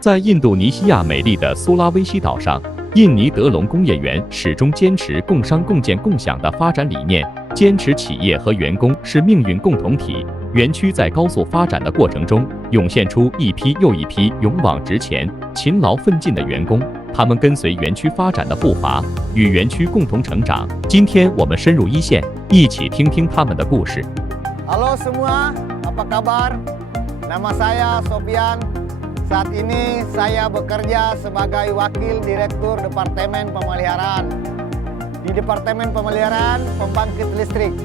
在印度尼西亚美丽的苏拉威西岛上，印尼德龙工业园始终坚持共商共建共享的发展理念，坚持企业和员工是命运共同体。园区在高速发展的过程中，涌现出一批又一批勇往直前、勤劳奋进的员工，他们跟随园区发展的步伐，与园区共同成长。今天我们深入一线，一起听听他们的故事。Halo semua, apa kabar? Nama saya Sofian. Saat ini saya bekerja sebagai Wakil Direktur Departemen Pemeliharaan di Departemen Pemeliharaan Pembangkit Listrik.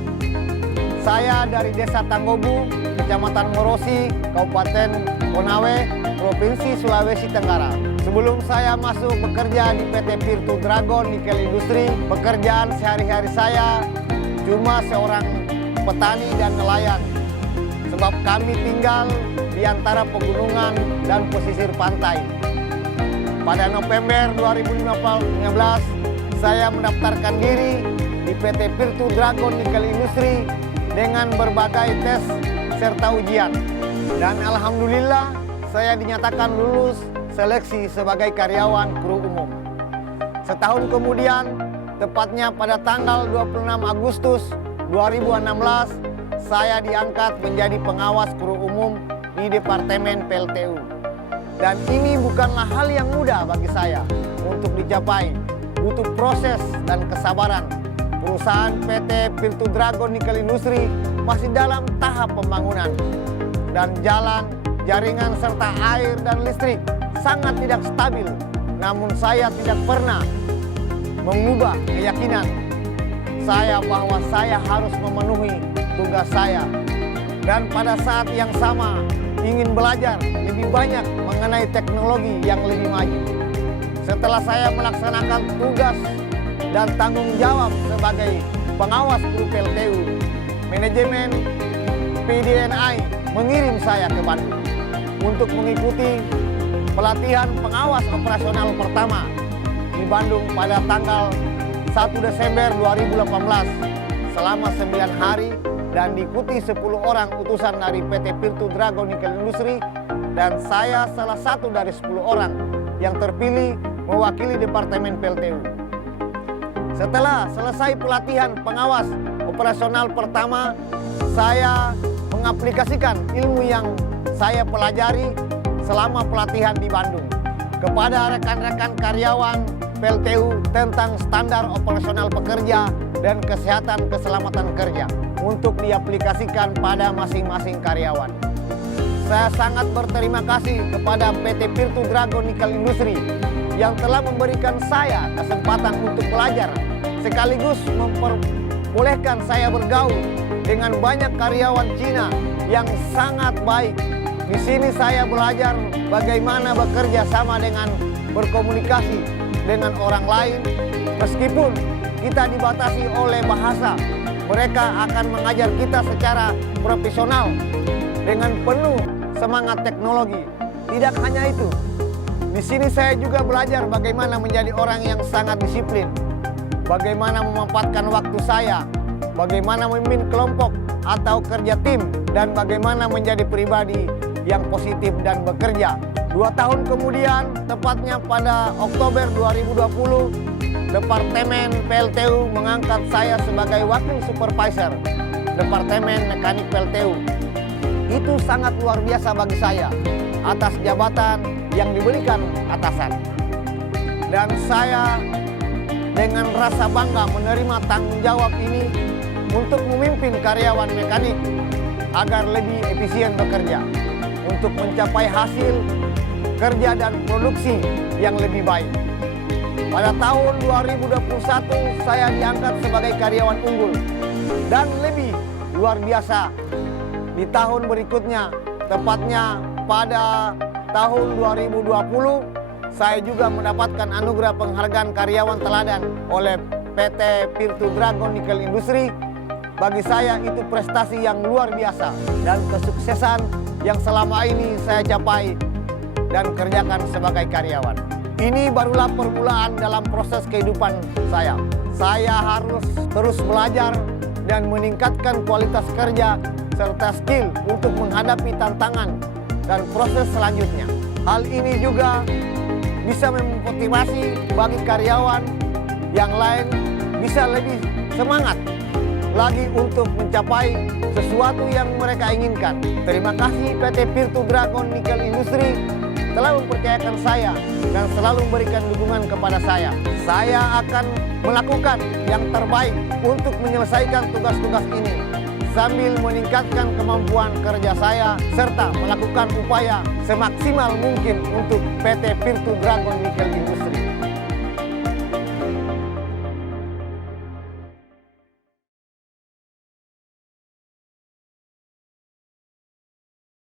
Saya dari Desa Tanggobu, Kecamatan Morosi, Kabupaten Konawe, Provinsi Sulawesi Tenggara. Sebelum saya masuk bekerja di PT Virtu Dragon Nikel Industri, pekerjaan sehari-hari saya cuma seorang petani dan nelayan. Sebab kami tinggal di antara pegunungan dan pesisir pantai. Pada November 2015, saya mendaftarkan diri di PT Virtu Dragon Nikel Industri dengan berbagai tes serta ujian. Dan alhamdulillah, saya dinyatakan lulus seleksi sebagai karyawan kru umum. Setahun kemudian, tepatnya pada tanggal 26 Agustus 2016, saya diangkat menjadi pengawas kru umum di Departemen PLTU. Dan ini bukanlah hal yang mudah bagi saya untuk dicapai. Butuh proses dan kesabaran. Perusahaan PT Virtu Dragon Nikel Industri masih dalam tahap pembangunan. Dan jalan, jaringan serta air dan listrik sangat tidak stabil. Namun saya tidak pernah mengubah keyakinan saya bahwa saya harus memenuhi tugas saya. Dan pada saat yang sama ingin belajar lebih banyak mengenai teknologi yang lebih maju. Setelah saya melaksanakan tugas dan tanggung jawab sebagai pengawas kru PLTU, manajemen PDNI mengirim saya ke Bandung untuk mengikuti pelatihan pengawas operasional pertama di Bandung pada tanggal 1 Desember 2018 selama 9 hari dan diikuti 10 orang utusan dari PT Virtu Dragon Nikel Industri, dan saya salah satu dari 10 orang yang terpilih mewakili Departemen PLTU. Setelah selesai pelatihan pengawas operasional pertama, saya mengaplikasikan ilmu yang saya pelajari selama pelatihan di Bandung kepada rekan-rekan karyawan PLTU tentang standar operasional pekerja dan kesehatan keselamatan kerja untuk diaplikasikan pada masing-masing karyawan. Saya sangat berterima kasih kepada PT Virtu Dragon Nikel Industri yang telah memberikan saya kesempatan untuk belajar sekaligus memperbolehkan saya bergaul dengan banyak karyawan Cina yang sangat baik. Di sini saya belajar bagaimana bekerja sama dengan berkomunikasi dengan orang lain. Meskipun kita dibatasi oleh bahasa, mereka akan mengajar kita secara profesional dengan penuh semangat teknologi. Tidak hanya itu, di sini saya juga belajar bagaimana menjadi orang yang sangat disiplin, bagaimana memanfaatkan waktu saya, bagaimana memimpin kelompok atau kerja tim, dan bagaimana menjadi pribadi yang positif dan bekerja. 2 tahun kemudian, tepatnya pada Oktober 2020, Departemen PLTU mengangkat saya sebagai Wakil Supervisor Departemen Mekanik PLTU. Itu sangat luar biasa bagi saya atas jabatan yang diberikan atasan. Dan saya dengan rasa bangga menerima tanggung jawab ini untuk memimpin karyawan mekanik agar lebih efisien bekerja, untuk mencapai hasil kerja dan produksi yang lebih baik. Pada tahun 2021 saya diangkat sebagai karyawan unggul, dan lebih luar biasa di tahun berikutnya, tepatnya pada tahun 2020 saya juga mendapatkan anugerah penghargaan karyawan teladan oleh PT Virtu Dragon Nikel Industri. Bagi saya itu prestasi yang luar biasa dan kesuksesan yang selama ini saya capai dan kerjakan sebagai karyawan. Ini barulah permulaan dalam proses kehidupan saya. Saya harus terus belajar dan meningkatkan kualitas kerja serta skill untuk menghadapi tantangan dan proses selanjutnya. Hal ini juga bisa memotivasi bagi karyawan yang lain bisa lebih semangat lagi untuk mencapai sesuatu yang mereka inginkan. Terima kasih PT Virtu Dragon Nickel Industri telah mempercayakan saya dan selalu memberikan dukungan kepada saya. Saya akan melakukan yang terbaik untuk menyelesaikan tugas-tugas ini sambil meningkatkan kemampuan kerja saya serta melakukan upaya semaksimal mungkin untuk PT Virtu Dragon Nickel Industri.